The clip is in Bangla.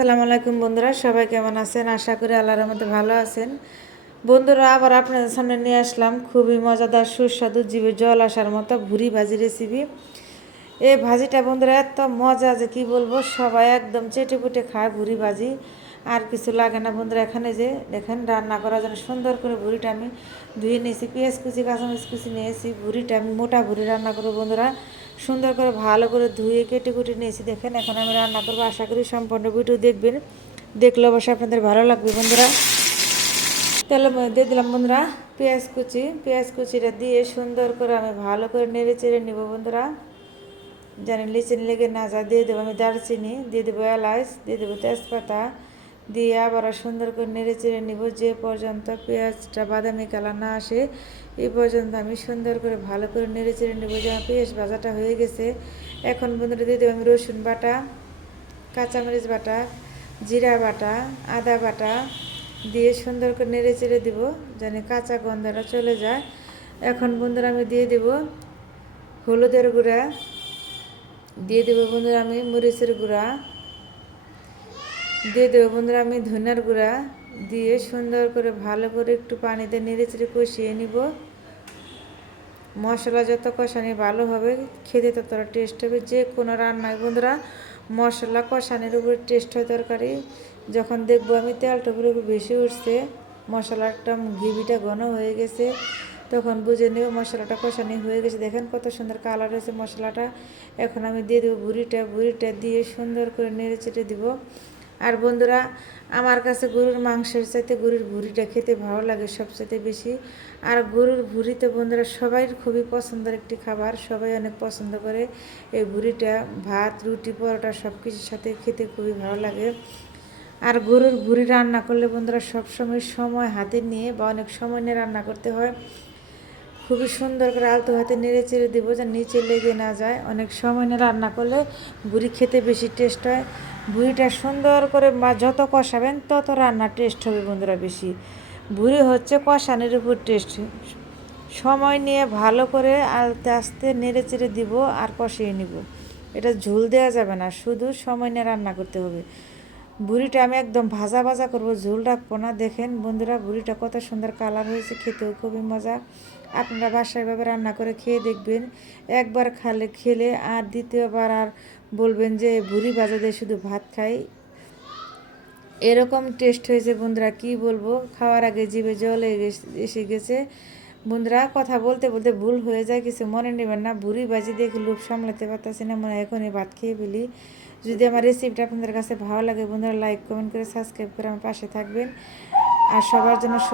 আসসালামু আলাইকুম বন্ধুরা, সবাই কেমন আছেন? আশা করি আল্লাহর রহমতে ভালো আছেন। বন্ধুরা, আবার আপনাদের সামনে নিয়ে আসলাম খুবই মজাদার সুস্বাদু জিভে জল আসার মতো ভুরি ভাজি রেসিপি। এই ভাজিটা বন্ধুরা এত মজা যে কি বলবো, সবাই একদম চেটে পুটে খায় ভুরি ভাজি। আর কিছু লাগে না বন্ধুরা। এখানে যে দেখেন রান্না করার জন্য সুন্দর করে ভুরিটা আমি ধুয়ে নিয়েছি, পেঁয়াজ কুচি কাঁচামরিচ কুচি নিয়েছি। ভুরিটা আমি মোটা ভুরি রান্না করবো বন্ধুরা, সুন্দর করে ভালো করে ধুয়ে কেটে কুটে নিয়েছি। দেখেন এখন আমি রান্না করবো, আশা করি সম্পূর্ণ ভিডিও দেখবেন, দেখলে অবশ্যই আপনাদের ভালো লাগবে বন্ধুরা। তেলের মধ্যে দিয়ে দিলাম বন্ধুরা পেঁয়াজ কুচিটা দিয়ে সুন্দর করে আমি ভালো করে নেড়ে চেড়ে নিব বন্ধুরা, জানি লিচেন লেগে না যা। দিয়ে দেবো আমি দারচিনি, দিয়ে দেবো এলাচ, দিয়ে দেবো তেজপাতা, দিয়ে আবার সুন্দর করে নেড়ে চেড়ে নিব যে পর্যন্ত পেঁয়াজটা বাদামি কালার না আসে। এই পর্যন্ত আমি সুন্দর করে ভালো করে নেড়ে চেড়ে নেবো। যেমন পেঁয়াজ ভাজাটা হয়ে গেছে, এখন বন্ধুরা দিয়ে দেবো আমি রসুন বাটা, কাঁচামরিচ বাটা, জিরা বাটা, আদা বাটা দিয়ে সুন্দর করে নেড়ে চেড়ে দেবো, যেন কাঁচা গন্ধটা চলে যায়। এখন বন্ধুরা আমি দিয়ে দেব হলুদের গুঁড়া, দিয়ে দেবো বন্ধুরা আমি মরিচের গুঁড়া, দিয়ে দেবো বন্ধুরা আমি ধনিয়ার গুঁড়া, দিয়ে সুন্দর করে ভালো করে একটু পানিতে নেড়ে চেড়ে কষিয়ে নিব। মশলা যত কষানি ভালো হবে খেতে ততটা টেস্ট হবে। যে কোনো রান্নায় বন্ধুরা মশলা কষানির উপর টেস্ট হয় তরকারি। যখন দেখবো আমি তেলটা উপরে বেশি উঠছে, মশলাটা গ্রেভিটা ঘন হয়ে গেছে, তখন বুঝে নেব মশলাটা কষানি হয়ে গেছে। দেখেন কত সুন্দর কালার হয়েছে মশলাটা। এখন আমি দিয়ে দেবো ভুড়িটা দিয়ে সুন্দর করে নেড়ে চেড়ে দিব। আর বন্ধুরা, আমার কাছে গরুর মাংসের চাইতে গরুর ভুঁড়িটা খেতে ভালো লাগে সবচাইতে বেশি। আর গরুর ভুঁড়িতে বন্ধুরা সবাই খুবই পছন্দের একটি খাবার, সবাই অনেক পছন্দ করে এই ভুঁড়িটা। ভাত, রুটি, পরোটা সব কিছুর সাথে খেতে খুবই ভালো লাগে। আর গরুর ভুঁড়ি রান্না করলে বন্ধুরা সবসময় সময় হাতে নিয়ে বা অনেক সময় নিয়ে রান্না করতে হয়। খুবই সুন্দর করে আলতো হাতে নেড়ে চেড়ে দেবো যেন নিচে লেগে না যায়। অনেক সময় নিয়ে রান্না করলে ভুঁড়ি খেতে বেশি টেস্ট হয়। ভুঁড়িটা সুন্দর করে যত কষাবেন তত রান্না টেস্ট হবে বন্ধুরা বেশি। ভুঁড়ি হচ্ছে কষানির উপর টেস্ট। সময় নিয়ে ভালো করে আস্তে আস্তে নেড়ে চেড়ে দিব আর কষিয়ে নিব। এটা ঝোল দেওয়া যাবে না, শুধু সময় নিয়ে রান্না করতে হবে। ভুঁড়িটা আমি একদম ভাজা ভাজা করবো, ঝোল রাখবো না। দেখেন বন্ধুরা ভুঁড়িটা কত সুন্দর কালার হয়েছে, খেতেও খুবই মজা। আপনারা বাসায় এভাবে রান্না করে খেয়ে দেখবেন। একবার খেলে আর দ্বিতীয়বার আর বলবেন যে ভুঁড়ি ভাজা দিয়ে শুধু ভাত খাই। এরকম টেস্ট হয়েছে বন্ধুরা, কি বলবো, খাওয়ার আগে জিভে জল এসে গেছে। বন্ধুরা কথা বলতে বলতে ভুল হয়ে যায়, কিছু মনে নেবেন না। ভুঁড়ি ভাজি দেখে লোভ সামলাতে পারতেছি না, মনে হয় এখনই ভাত খেয়ে ফেলি। যদি আমার রেসিপিটা আপনাদের কাছে ভালো লাগে বন্ধুরা, লাইক কমেন্ট করে সাবস্ক্রাইব করে আমার পাশে থাকবেন। আর সবার জন্য